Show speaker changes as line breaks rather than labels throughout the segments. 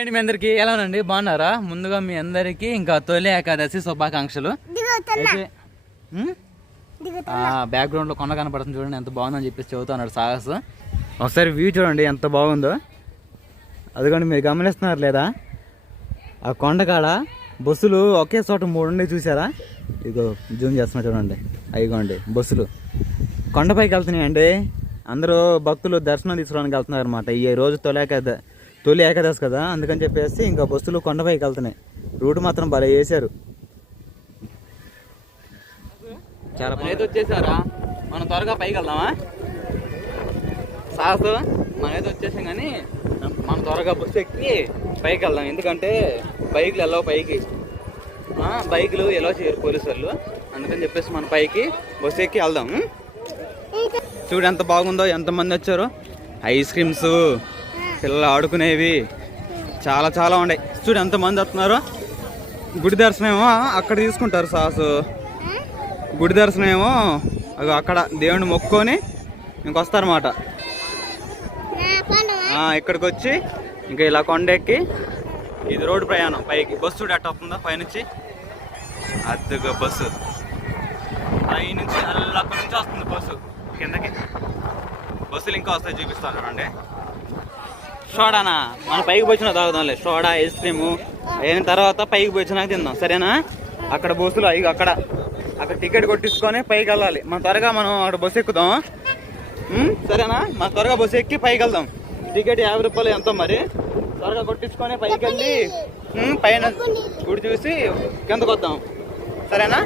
అండి మీ అందరికి. ఎలా ఉందండి బాగున్నారా? ముందుగా మీ అందరికి ఇంకా తొలి ఏకాదశి శుభాకాంక్షలు. బ్యాక్గ్రౌండ్లో కొండ కనపడుతుంది చూడండి ఎంత బాగుందని చెప్పేసి చెబుతున్నాడు సాహస్. ఒకసారి వ్యూ చూడండి ఎంత బాగుందో. అదిగోండి మీరు గమనిస్తున్నారు లేదా? ఆ కొండ కాడ బస్సులు ఒకే చోట మూడు ఉండే చూసారా? ఇదిగో జూమ్ చేస్తున్నా చూడండి. అయిగోండి బస్సులు. కొండపైకి వెళ్తున్నాయండి. అందరూ భక్తులు దర్శనం తీసుకోవడానికి వెళ్తున్నారు అనమాట ఈ రోజు తొలి ఏకాద తొలి ఏకాదశి కదా అందుకని చెప్పేసి ఇంకా బస్సులు కొండపైకి వెళ్తున్నాయి. రూట్ మాత్రం భలే వేసారు చాలా అయితే వచ్చేసారా? మనం త్వరగా పైకి వెళ్దామా? సాహసు మనమైతే వచ్చేసాం కానీ మనం త్వరగా బస్సు ఎక్కి పైకి వెళ్దాం. ఎందుకంటే బైకులు వెళ్ళవు పైకి. ఆ, బైకులు ఎలా చేయరు పోలీసు వాళ్ళు అందుకని చెప్పేసి మన పైకి బస్సు ఎక్కి వెళ్దాం? చూడు ఎంత బాగుందో ఎంతమంది వచ్చారు. Ice creams. పిల్లలు ఆడుకునేవి చాలా చాలా ఉన్నాయి. చూడు ఎంతమంది వస్తున్నారు. గుడి దర్శనమేమో అక్కడ తీసుకుంటారు సాసు. గుడి దర్శనం ఏమో అగో అక్కడ దేవుణ్ణి మొక్కుకొని ఇంకొస్తారన్నమాట ఇక్కడికి వచ్చి ఇంకా ఇలా కొండెక్కి ఇది రోడ్డు ప్రయాణం. పైకి బస్సు చూడు ఎట్ట వస్తుందో? పైనుంచి. అద్దెగా బస్సు. పైనుంచి అక్కడి నుంచి వస్తుంది బస్సు. కిందకి. బస్సులు ఇంకా వస్తాయి చూపిస్తాను చూడండి. సోడానా? మన పైకి వచ్చిన తాగుదాంలే సోడా ఐస్ క్రీము. అయిన తర్వాత పైకి వచ్చినాక తిందాం. సరేనా? అక్కడ బస్సులు అవి అక్కడ. అక్కడ టికెట్ కొట్టించుకొని పైకి వెళ్ళాలి. మన త్వరగా మనం అక్కడ బస్సు ఎక్కుదాం? సరేనా? మన త్వరగా బస్సు ఎక్కి పైకి వెళ్దాం. టికెట్ యాభై రూపాయలు ఎంతో మరి? త్వరగా కొట్టించుకొని పైకి వెళ్ళి పైన గుడి చూసి కిందకు వద్దాం. సరేనా?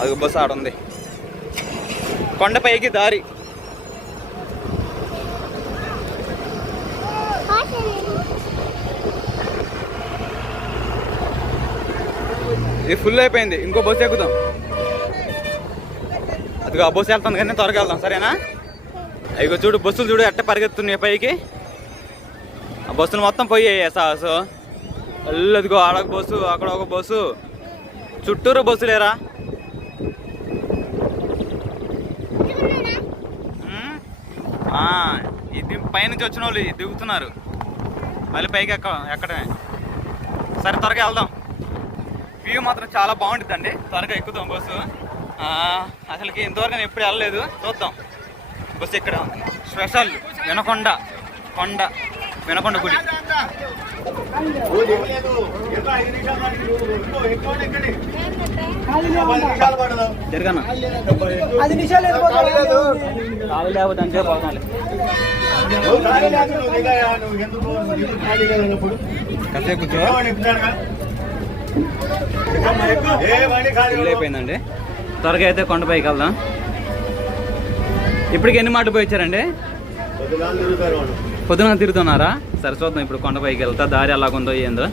అది బస్సు ఆడ ఉంది కొండపైకి దారి. ఇది ఫుల్ అయిపోయింది. ఇంకో బస్సు ఎక్కుదాం. అదిగో ఆ బస్సు వెళ్తాను కానీ త్వరగా వెళ్దాం. సరేనా? ఇగో చూడు బస్సులు చూడు ఎట్ట పరిగెత్తున్నాయి పైకి. ఆ బస్సులు మొత్తం పోయాయి సాసు అదిగో ఆడొక బస్సు అక్కడ ఒక బస్సు చుట్టూరు బస్సు లేరా? ఇది పైనుంచి వచ్చిన వాళ్ళు దిగుతున్నారు. మళ్ళీ పైకి ఎక్క ఎక్కడమే. సరే త్వరగా వెళ్దాం. వ్యూ మాత్రం చాలా బాగుంటుందండి. త్వరగా ఎక్కుదాం బస్సు. అసలుకి ఇంతవరకు నేను ఎప్పుడు వెళ్ళలేదు. చూద్దాం. బస్సు ఇక్కడ స్పెషల్ వినకొండ. కొండ. వినకొండ గుడి. జరగనా?
అది నిమిషాలు
ఖాళీ లేకపోతే అంతే పోతాను కాసేపు కూర్చో. ఫుల్ అయిపోయిందండి త్వరగా అయితే కొండపైకి వెళ్దాం. ఇప్పటికి ఎన్ని మాటలు పోయి పొద్దున తిరుగుతున్నారా? సరే చూద్దాం ఇప్పుడు కొండపైకి వెళ్తా. దారి ఎలాగుందో ఏందో.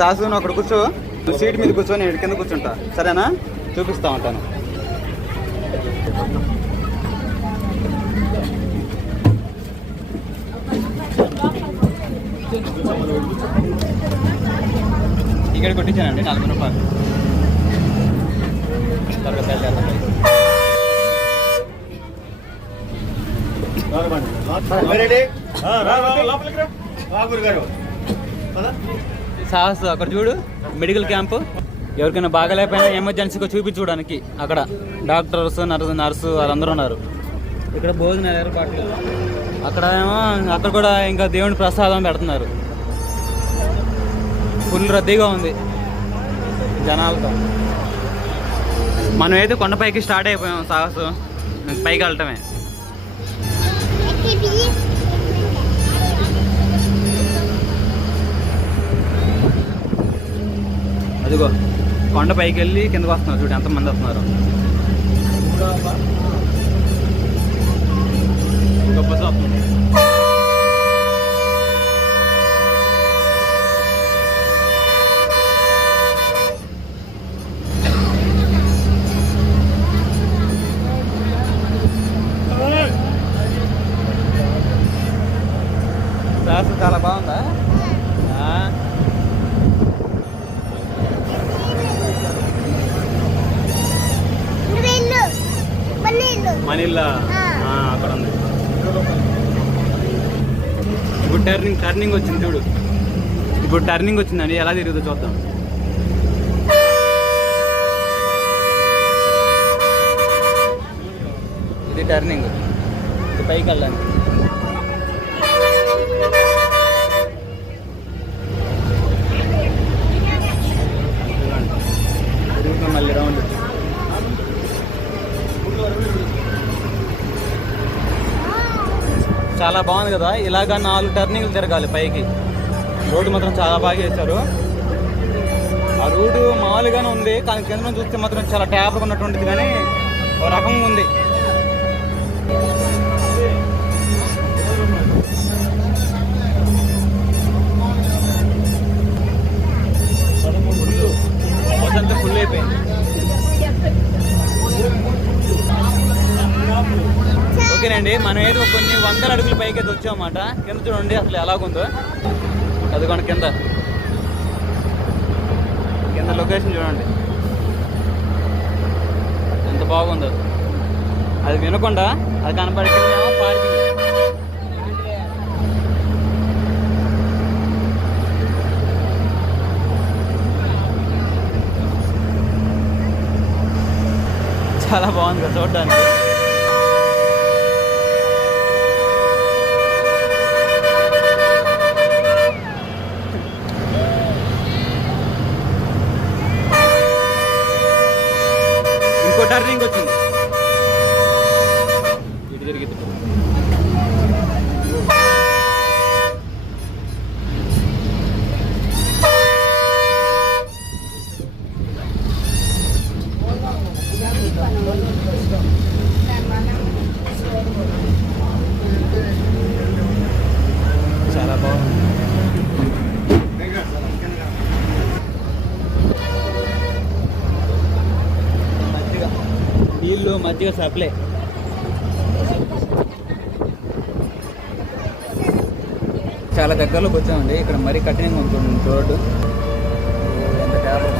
సాసు అక్కడ కూర్చో. సీట్ మీద కూర్చొని నేను కింద కూర్చుంటా. సరేనా? చూపిస్తా ఉంటాను. టికెట్ కొట్టించానండి నలభై రూపాయలు. సాహస్ అక్కడ చూడు మెడికల్ క్యాంప్. ఎవరికైనా బాగాలేకపోయినా ఎమర్జెన్సీగా చూపించుకోవడానికి అక్కడ డాక్టర్స్ నర్సు నర్సు వాళ్ళందరూ ఉన్నారు. ఇక్కడ భోజన ఏర్పాట్లు. అక్కడ ఏమో అక్కడ కూడా ఇంకా దేవుని ప్రసాదం పెడుతున్నారు. ఫుల్ రద్దీగా ఉంది జనాలతో. మనం అయితే కొండపైకి స్టార్ట్ అయిపోయాం సాహసు. పైకి వెళ్ళటమే. అదిగో కొండ పైకి వెళ్ళి కిందకు వస్తున్నారు చూడు ఎంతమంది వస్తున్నారు ఇంకో బస్సు వస్తుంది శాస్త్రం చాలా బాగుందా ఆ? మనీలా ఆ, అక్కడ ఉంది ఇప్పుడు టర్నింగ్ టర్నింగ్ వచ్చింది చూడు ఇప్పుడు టర్నింగ్ వచ్చిందండి. ఎలా తిరుగుతుందో చూద్దాం. ఇది టర్నింగ్ ఇది పైకి వెళ్ళండి మళ్ళీ రౌండ్ చాలా బాగుంది కదా. ఇలాగా నాలుగు టర్నింగ్లు తిరగాలి పైకి. రోడ్డు మాత్రం చాలా బాగా చేశారు. ఆ రోడ్డు మామూలుగానే ఉంది కానీ కింద నుంచి చూస్తే మాత్రం చాలా ట్యాప్గా ఉన్నటువంటిది కానీ ఒక రకంగా ఉంది. అంతా ఫుల్ అయిపోయింది ఓకేనండి మనం ఏదో కొన్ని వందల అడుగుల పైకి అయితే వచ్చామన్నమాట. కింద చూడండి అసలు ఎలాగుందో. అదిగోండి కింద. కింద లొకేషన్ చూడండి. ఎంత బాగుందో. అది వినకుండా అది కనపడి పార్కింగ్ చాలా బాగుంది కదా చూడడానికి. ఇంకో టర్నింగ్ వచ్చింది ఇటు తిరిగి చాలా బాగుంది మజ్జిగ వీడియో మజ్జిగ సప్లై చాలా దగ్గరలోకి వచ్చామండి. ఇక్కడ మరీ కఠినంగా ఉంటుంది రోడ్డు. ఎంత ట్యాబ్గా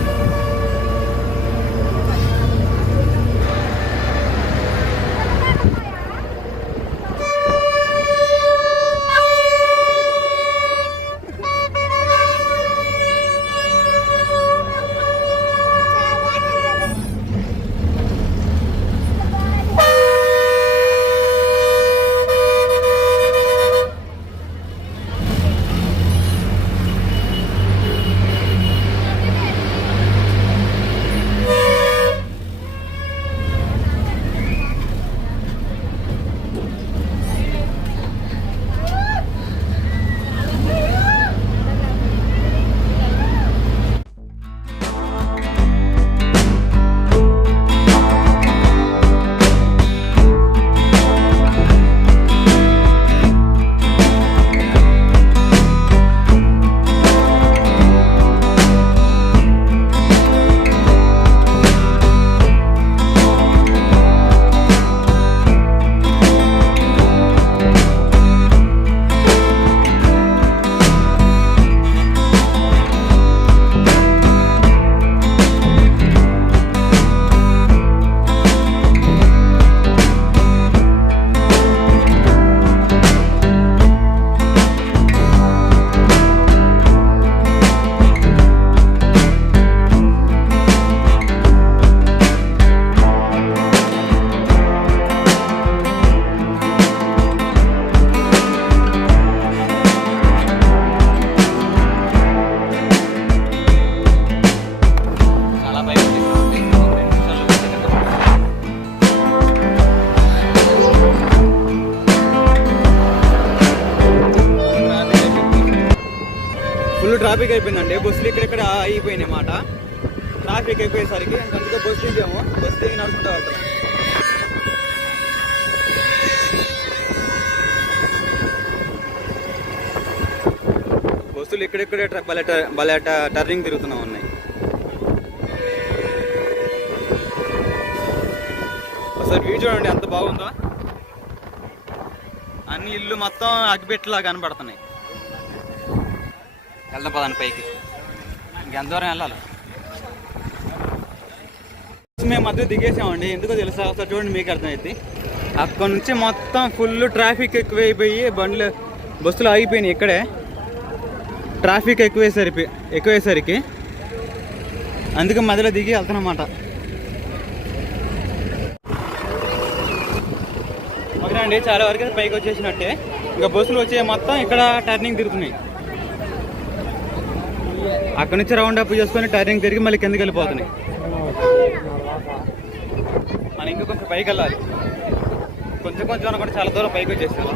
ఇక్కడిక్కడ మాట ట్రాఫిక్ అయిపోయేసరికి అందుకే బస్సు దిగాము బస్సు దిగి నడుచుకుంటూ వెళ్తాం బస్సులు ఇక్కడెక్కడే ట్ర- భలే భలే టర్నింగ్ తిరుగుతున్నాం ఉన్నాయి. ఒకసారి వ్యూ చూడండి ఎంత బాగుందో. అన్ని ఇల్లు మొత్తం అగ్గిపెట్టలా కనబడుతున్నాయి. వెళ్దాం పదండి పైకి. ఇంకెంత దూరం వెళ్ళాలి? మేము మధ్య దిగేసామండి. ఎందుకో తెలుసా? ఒకసారి చూడండి మీకు అర్థమైంది అక్కడ నుంచి మొత్తం ఫుల్ ట్రాఫిక్ ఎక్కువైపోయి బండ్లు బస్సులు ఆగిపోయినాయి ఇక్కడే. ట్రాఫిక్ ఎక్కువేసరికి ఎక్కువేసరికి. అందుకే మధ్యలో దిగి వెళ్తానమాట ఓకే అండి చాలా వరకు అయితే పైకి వచ్చేసినట్టే. ఇంకా బస్సులు వచ్చే మొత్తం ఇక్కడ టర్నింగ్ తిరుగుతున్నాయి. అక్కడ నుంచి రౌండ్ అప్ చేసుకొని టైరింగ్ తిరిగి మళ్ళీ కిందకి వెళ్ళిపోతున్నాయి. మనం ఇంకా కొంచెం పైకి వెళ్ళాలి. కొంచెం కొంచెం అనుకుంటే చాలా దూరం పైకి వచ్చేసాం.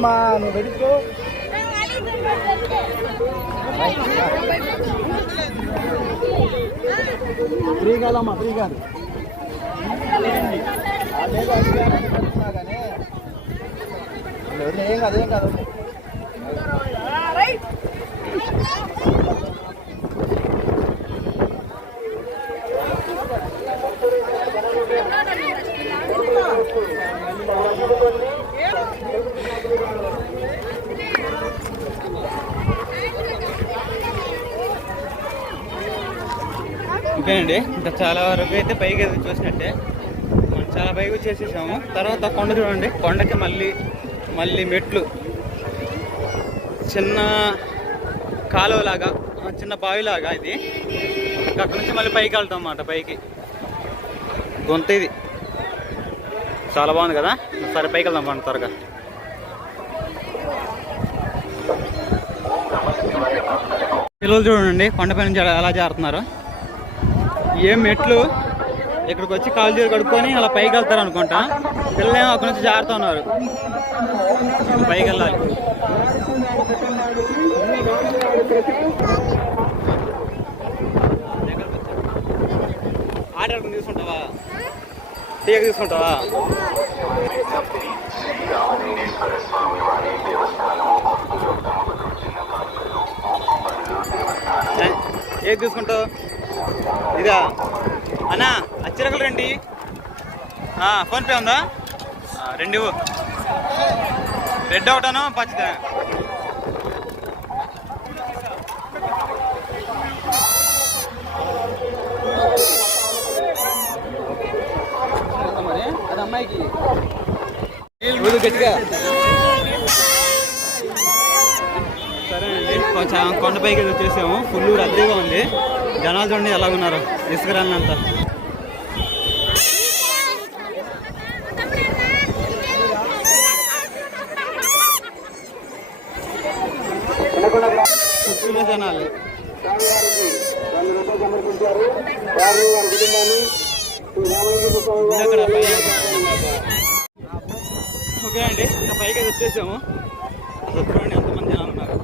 అమ్మా
నువ్వు పెట్టుకో ఫ్రీ కాదమ్మా ఫ్రీ కాదు అదే కాదు, అదే కాదు, పెట్టుకున్నా కానీ. వదిలే, ఏం కాదు ఏం కాదు వదిలే.
ఇంకేనండి ఇంకా చాలా వరకు అయితే పైకి అయితే చూసినట్టే. మనం చాలా పైకి వచ్చేసేసాము. తర్వాత కొండ చూడండి. కొండకి మళ్ళీ మళ్ళీ మెట్లు. చిన్న కాలువలాగా చిన్న బావిలాగా ఇది. అక్కడి అక్కడ నుంచి మళ్ళీ పైకి వెళ్తాం అన్నమాట పైకి. గొంత ఇది. చాలా బాగుంది కదా? సరే పైకి వెళ్దాం మనం త్వరగా. పిల్లలు చూడండి కొండపై నుంచి ఎలా- ఎలా జారుతున్నారు? ఏం మెట్లు ఇక్కడికి వచ్చి కాలు చేరు కడుక్కొని అలా పైకి వెళ్తారు అనుకుంటా. పిల్లలేమో అక్కడ నుంచి జారుతూ ఉన్నారు. పైకి వెళ్ళాలి. ఆర్డర్ తీసుకుంటావా? తీగ తీసుకుంటావా? ఏది తీసుకుంటావు? ఇదా అన్నా అచ్చిరకలు రండి. ఫోన్పే ఉందా? రెండు రెడ్ ఒకటాను పచ్చదా. అది అమ్మాయికి గట్టిగా కొంచెం కొండపైకి వచ్చేసాము. ఫుల్ రద్దీగా ఉంది. జనాలు చూడండి ఎలా ఉన్నారు ఇసుకరాలంతా చుట్టూలో జనాలు ఇదక్కడ పైన. ఓకే అండి ఇంకా పైకి అయితే వచ్చేసాము అసలు చూడండి ఎంతమంది జనాలు ఉన్నారు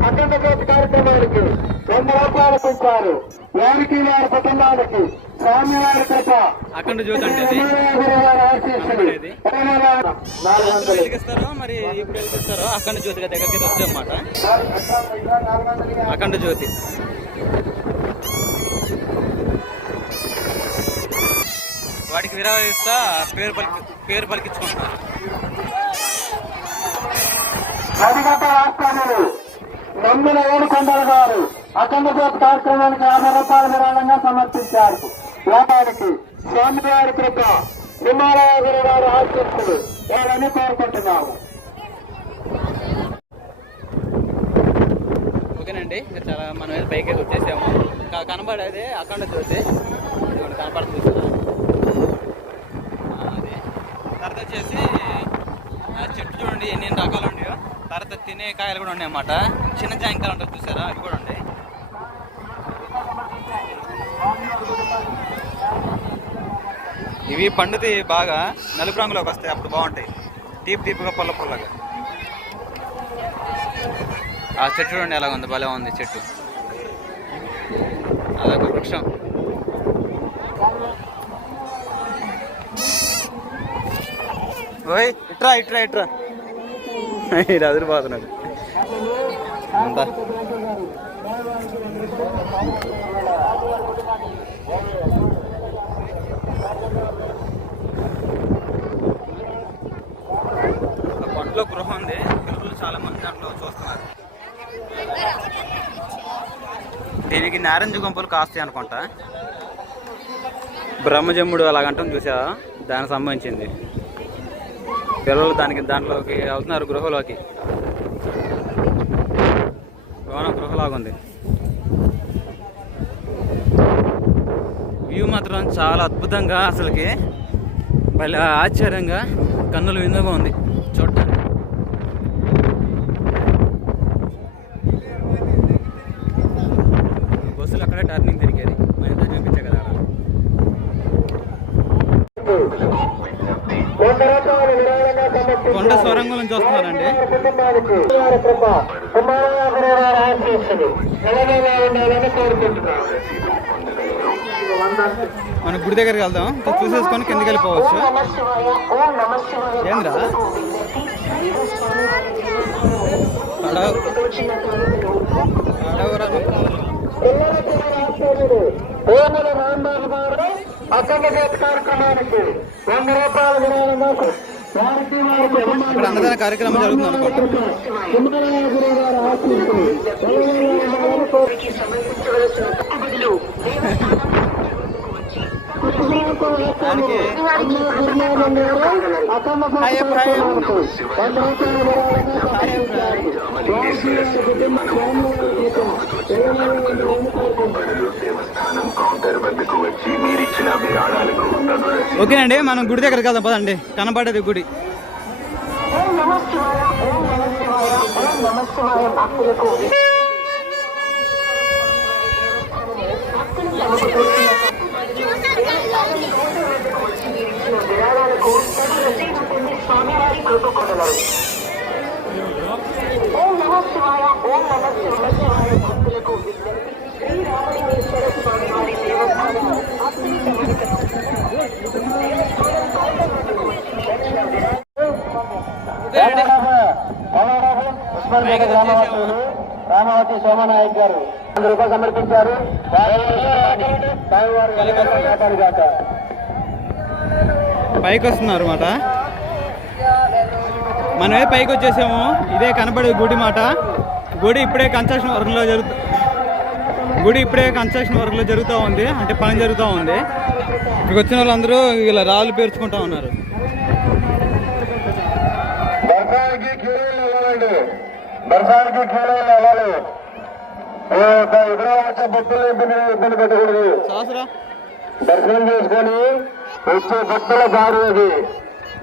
అఖండ జ్యోతి కార్యక్రమానికి వంద రూపాయలు పెంచారు వారికి వారి కుటుంబానికి స్వామివారి కృప
అక్కడ జ్యోతి అంటే ఇది
గురువారి ఆశీస్సులు
ఇది?
నాలుగు
సాయంత్రం
వందలు
వెలిగిస్తారో మరి ఇప్పుడు వెలిగిస్తారో అఖండ జ్యోతి దగ్గరికి వస్తుంది అన్నమాట అఖండ జ్యోతి. వాడికి విరాళం పేరు పలికి పేరు పలికించుకుంటున్నారు
నడిగట్ట రాష్ట్రాలు నమ్మిన ఏడుకొండల గారు అఖండ జ్యోతి కార్యక్రమానికి యాభై రూపాయల విరాళంగా సమర్పించారు. వారికి స్వామివారి కృప హిమాలయ గురు వారి వాళ్ళని కోరుకుంటున్నాము.
అండి చాలా మనం అయితే పైకి వచ్చేసాము. కనబడేది అక్కడ చూసి కనపడుతుంది అది. తర్వాత వచ్చేసి చెట్టు చూడండి ఎన్ని రకాలు ఉన్నాయో. తర్వాత తినే కాయలు కూడా ఉన్నాయి అన్నమాట. చిన్న జాంకాయలు ఉంటాయి చూసారా? అవి కూడా ఉన్నాయి. ఇవి పండుతాయి బాగా నలుపు రంగులోకి వస్తాయి అప్పుడు బాగుంటాయి. తీపి తీపిగా పొల్ల పొల్లగా. ఆ చెట్టు చూడండి ఎలా ఉంది భలే ఉంది చెట్టు. అదొక వృక్షం. ఓయ్ ఇట్రా ఇట్రా ఇట్రా. ఇది అదిరిపోతున్నాడు అంతా ఆ కొండలో గృహ ఉంది. చాలా మంది దాంట్లో దీనికి నారంజ గుంపలు కాస్తాయి అనుకుంటా. బ్రహ్మజమ్ముడు అలాగంటాం చూసా దానికి సంబంధించింది. పిల్లలు దానికి దాంట్లోకి వెళ్తున్నారు గృహలోకి. భవనం గృహలాగా ఉంది వ్యూ మాత్రం చాలా అద్భుతంగా అసలుకి భలే ఆశ్చర్యంగా కన్నులు విందుగా ఉంది చూడటానికి బస్సులు అక్కడే టర్నింగ్ తిరిగేది మన ఇంత చూపించే కదా అక్కడ.
వంద రూపాయలు విరాళంగా సమర్పించారు.
కొండ స్వరంగం నుంచి వస్తున్నారండి
కుటుంబానికి కుమార కృప కుమారయాత్ర వారి ఎవరైనా ఉండాలని
గుడి దగ్గరికి వెళ్దాం. చూసేసుకొని కిందకి వెళ్ళిపోవచ్చు. ఏంద్రా? అక్కడ
కార్యక్రమానికి వంద రూపాయల మాకు రాంబాబు అన్నదాన కార్యక్రమం జరుగుతుంది అనుకోండి వారికి వారి
ఇక్కడ
కుటుంబానికి
అన్నదాన కార్యక్రమం జరుగుతుంది అనుకుంటా
కుమారయాత్ర వారి ఓం నమ శివాయ ఓం
నమ ఓకేనండి మనం గుడి దగ్గరికి వెళ్దాం
గ్రామవాసులు రామావతి సోమనాయక్ గారు వంద రూపాయలు సమర్పించారు స్వామివారి
పైకి వస్తున్నారు మాట. మనమే పైకి వచ్చేసాము. ఇదే కనపడేది గుడి మాట. గుడి ఇప్పుడే కన్స్ట్రక్షన్ వర్క్లో జరుగుతూ గుడి ఇప్పుడే కన్స్ట్రక్షన్ వర్క్లో జరుగుతూ ఉంది. అంటే పని జరుగుతూ ఉంది. ఇక్కడికి వచ్చిన వాళ్ళందరూ ఇలా రాళ్ళు పేర్చుకుంటా ఉన్నారు.
దర్శనానికి వెళ్ళాలి. ఎదురు వచ్చే భక్తులు ఇబ్బంది ఇబ్బంది పెట్టకూడదు
సాసురా.
దర్శనం చేసుకొని వచ్చే భక్తుల దారి అది.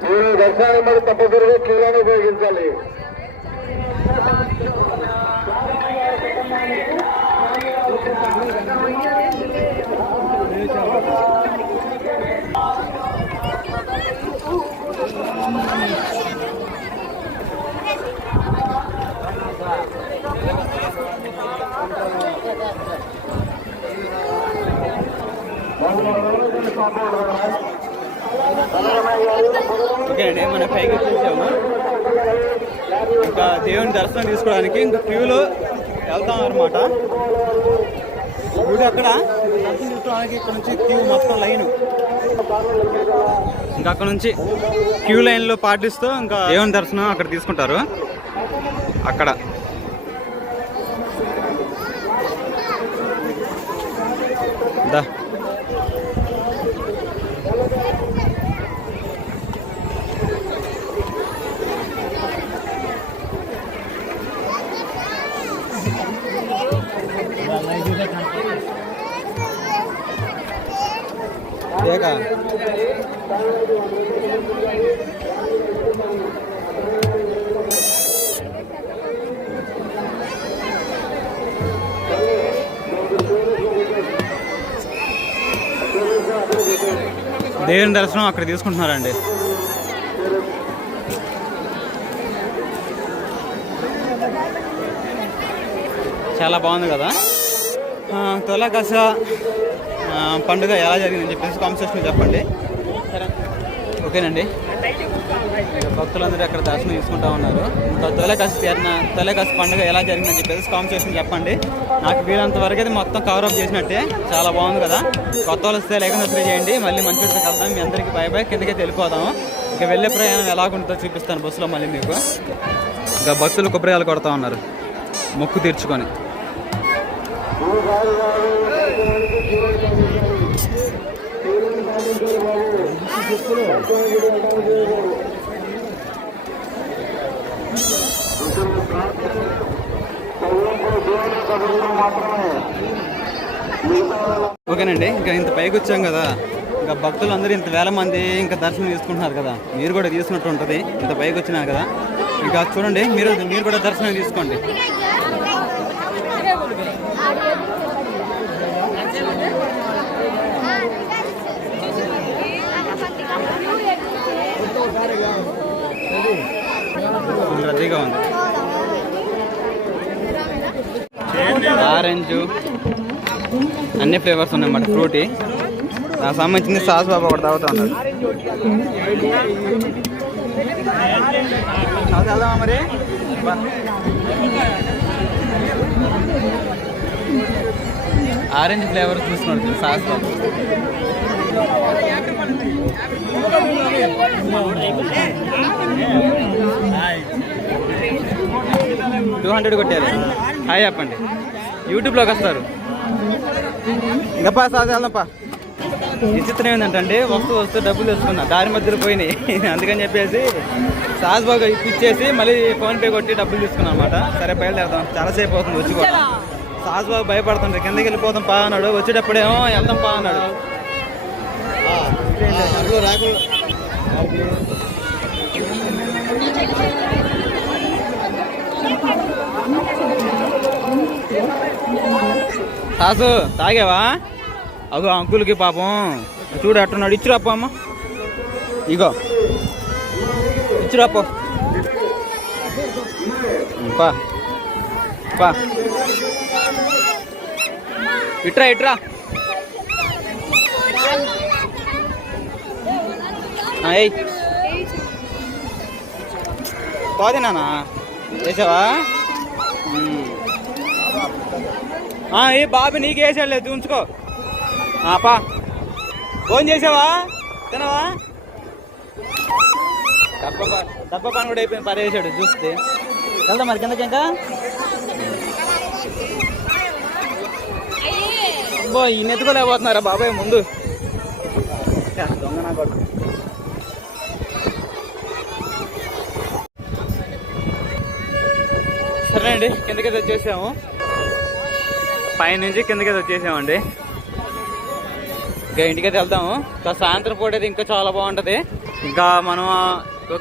మీరు దర్శనానికి మరి తప్పనిసరిగా క్యూలైన్ ఉపయోగించాలి.
ఓకే అండి మనం పైకి వచ్చేసాము. ఇంకా దేవుని దర్శనం తీసుకోవడానికి ఇంకా క్యూలో వెళ్తాం అనమాట గుడి అక్కడ దర్శనం తీసుకోవడానికి ఇక్కడ నుంచి క్యూ మొత్తం లైన్. ఇంకా అక్కడ నుంచి క్యూ లైన్లో పాటిస్తూ ఇంకా దేవుని దర్శనం అక్కడ తీసుకుంటారు. అక్కడ. దా. देखा దేవుని దర్శనం అక్కడ తీసుకుంటున్నారండి. చాలా బాగుంది కదా? తొలకస పండుగ ఎలా జరిగిందని చెప్పేసి కామెంట్ చెప్పండి. ఓకేనండి. ఇక భక్తులందరూ అక్కడ దర్శనం తీసుకుంటా ఉన్నారు. ఇంకా తొలకసి తీరిన తొలకసి పండుగ ఎలా జరిగిందని చెప్పేసి కామెంట్ చెప్పండి. నాకు వీలంత వరకు అయితే మొత్తం కవర్ అప్ చేసినట్టే. చాలా బాగుంది కదా. కొత్త వాళ్ళు వస్తే లేక సబ్స్క్రైబ్ చేయండి. మళ్ళీ మంచి వీడియోకి వెళ్దాం మీ అందరికీ బై బై కిందకి వెళ్ళిపోదాము ఇక వెళ్ళే ప్రయాణం ఎలాగుంటుందో చూపిస్తాను బస్సులో మళ్ళీ మీకు. ఇంకా భక్తులు కొబ్బరికాయలు కొడతా ఉన్నారు. మొక్కు తీర్చుకొని. ఓకేనండి ఇంకా ఇంత పైకి వచ్చాం కదా. ఇంకా భక్తులు అందరూ ఇంత వేల మంది ఇంకా దర్శనం తీసుకుంటున్నారు కదా. మీరు కూడా తీసుకున్నట్టు ఉంటుంది. ఇంత పైకి వచ్చినా కదా. ఇంకా చూడండి మీరు మీరు కూడా దర్శనం తీసుకోండి ఫుల్ రద్దీగా ఉంది ఆరెంజ్ అన్ని ఫ్లేవర్స్ ఉన్నాయన్నమాట ఫ్రూటీ. నాకు సంబంధించింది సాస్ బాబా ఒకటి తాగుతా ఉన్నాడు. మరి? ఆరెంజ్ ఫ్లేవర్ చూస్తున్నాడు సాస్ బాబా. టూ హండ్రెడ్ కొట్టారు. హాయ్ చెప్పండి. యూట్యూబ్లోకి వస్తారు. ఇంకా పా సార్ వెళ్దాంపా విచిత్రం ఏంటంటే వస్తూ వస్తూ డబ్బులు తెచ్చుకున్నా. దారి మధ్యలో పోయినాయి. అందుకని చెప్పేసి సాస్ బాగా ఇచ్చేసి మళ్ళీ ఫోన్ పే కొట్టి డబ్బులు తీసుకున్నాం అనమాట సరే బయలుదేరదాం. చాలాసేపు అవుతుంది వచ్చి కూడా. సాస్ బాబు భయపడుతుండే కిందకి వెళ్ళిపోతాం పా అన్నాడు. వచ్చేటప్పుడేమో వెళ్దాం పా అన్నాడు. సాసు తాగావా? అగో అంకుల్కి పాపం. చూడు అట్టున్నాడు. ఇచ్చిరాపో అమ్మ. ఇగో. ఇచ్చిరాపో పా. పా. ఇట్రా ఇట్రా. ఆ, ఏయ్. పోదేనా వేసావా? ఏ బాబు నీకు వేసాడులేదు ఉంచుకో. పా. ఫోన్ చేసావా? తినవా? డబ్బ ప- పని కూడా అయిపోయింది పరేసాడు చూస్తే. వెళ్దాం మరి కిందకి ఇంకా? అబ్బో ఈ నెత్తుకోలేకపోతున్నారా బాబాయ్ ముందు? ఛ, దొంగ నా కొడుకు. సరే అండి కిందకైతే వచ్చేసాము. పైనుంచి కిందకి వచ్చేసామండి. ఇంకా ఇంటికైతే వెళ్దాము ఇంకా సాయంత్రం పూట అయితే ఇంకా చాలా బాగుంటుంది. ఇంకా మనం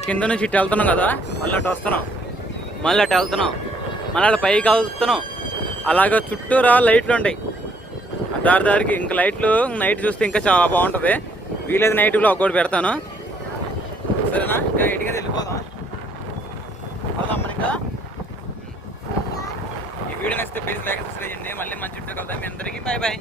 కింద నుంచి ఇటు వెళ్తున్నాం కదా మళ్ళీ అటు వస్తున్నాం. మళ్ళీ అటు వెళ్తున్నాం. మళ్ళీ అటు పైకి వెళ్తున్నాం. అలాగ చుట్టూరా లైట్లు ఉంటాయి దారి దారికి ఇంకా లైట్లు నైట్ చూస్తే ఇంకా చాలా బాగుంటుంది. వీలైతే నైట్ బ్లాగ్ కూడా పెడతాను. సరేనా? ఇంకా ఇంటికి వెళ్ళిపోదాం అవుదాం మరి ఇంకా ఈ వీడియో నచ్చితే ప్లీజ్ లైక్ సబ్స్క్రైబ్ చేయండి. మళ్ళీ మంచి వీడియో కలుద్దాం. మీ అందరికీ బాయ్ బాయ్